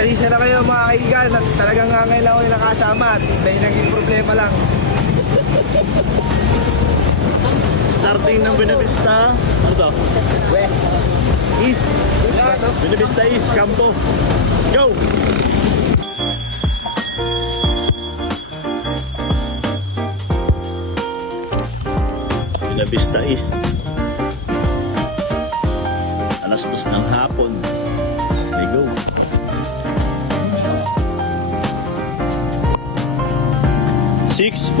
pasensya na kayo mga kaibigan at talagang ngangailangan ko nilang kasama at dahil naging problema lang. Starting ng Buena Vista. Ano to? West. East. Ba to? Buena Vista East, Campo. Let's go! Buena Vista East. Alas 2 ng hapon. There you go. .1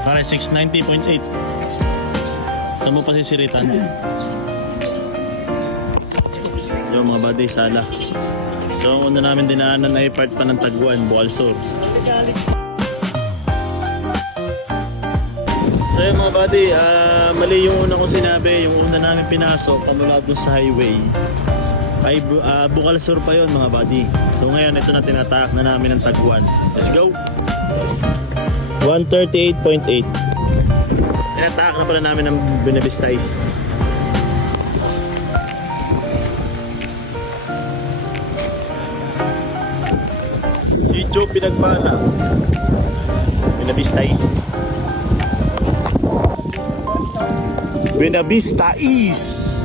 Pare 690.8. Saan mo pa sisiritan? Yo mga buddy, sala. So ang una namin dinaanan ay part pa ng Taguan, Boalsor. So yun mga buddy, mali yung una kong sinabi. Yung una namin pinasok kamula doon sa highway ay Bukalsor pa yun mga buddy. So ngayon ito na tinatak na namin ang Taguan. Let's go! 138.8. Tinatak na pala namin ang Buena Vista East. Sitio Pinagpala, Buena Vista East. Buena Vista East.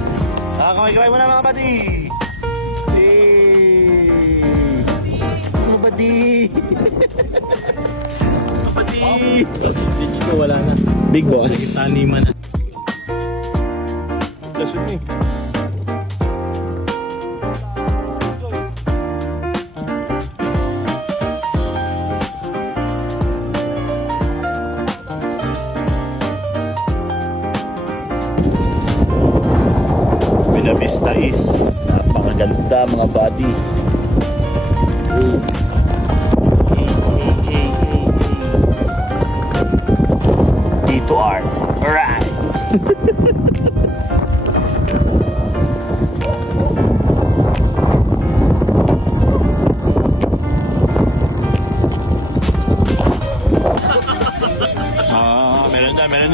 Kamay-kamay mo na mga buddy. Mga buddy. Mga buddy. Dito wala na. Big boss. Taniman na. Lasod ni. Buena Vista East. Napakaganda mga buddy. Dito are. Alright.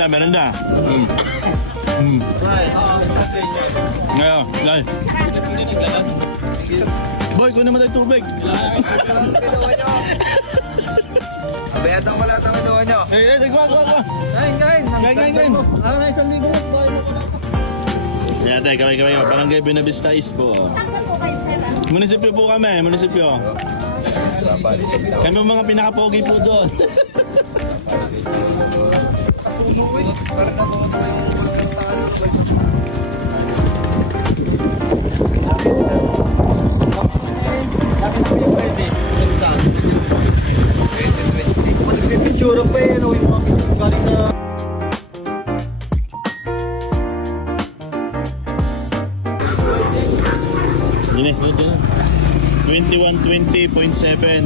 Merenda. Ngayon, dahil. Boy, kunin mo tayo tubig. Bayatan ko lahat ang kinuha nyo. Nagwag. Kain. Ako na isang libo. Yan tayo, kamay-kamay. Barangay Buena Vista East po. Munisipyo po kami, munisipyo. Kami mga pinaka-pogi po doon. Mas pipitsura pa eh, ano yung mga galing na... Yun eh, 2120.7.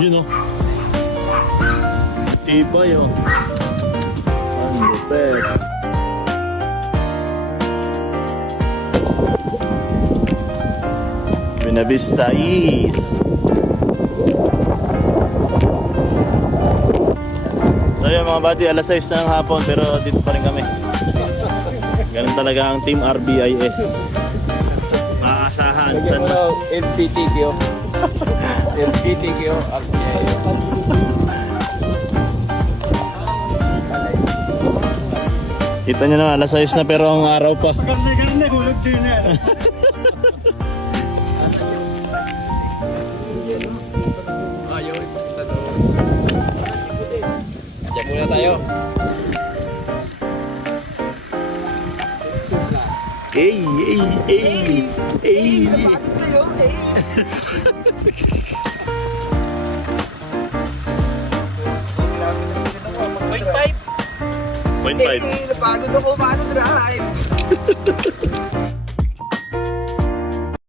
Yun o. Tibay o. Ang lupet. Buena Vista East. So yun mga buddy, alas 6 na ng hapon pero dito pa rin kami. Ganun talaga ang Team RBIS. Maasahan. LPTQ. LPTQ. Kita nyo na, alas 6 na pero ang araw pa. Ganda, hulog din na. Ayaw, ipakita daw. Diyan muna tayo. Hey! Bakit kayo? Point 5. Point 5. Napagod ako, paano drive?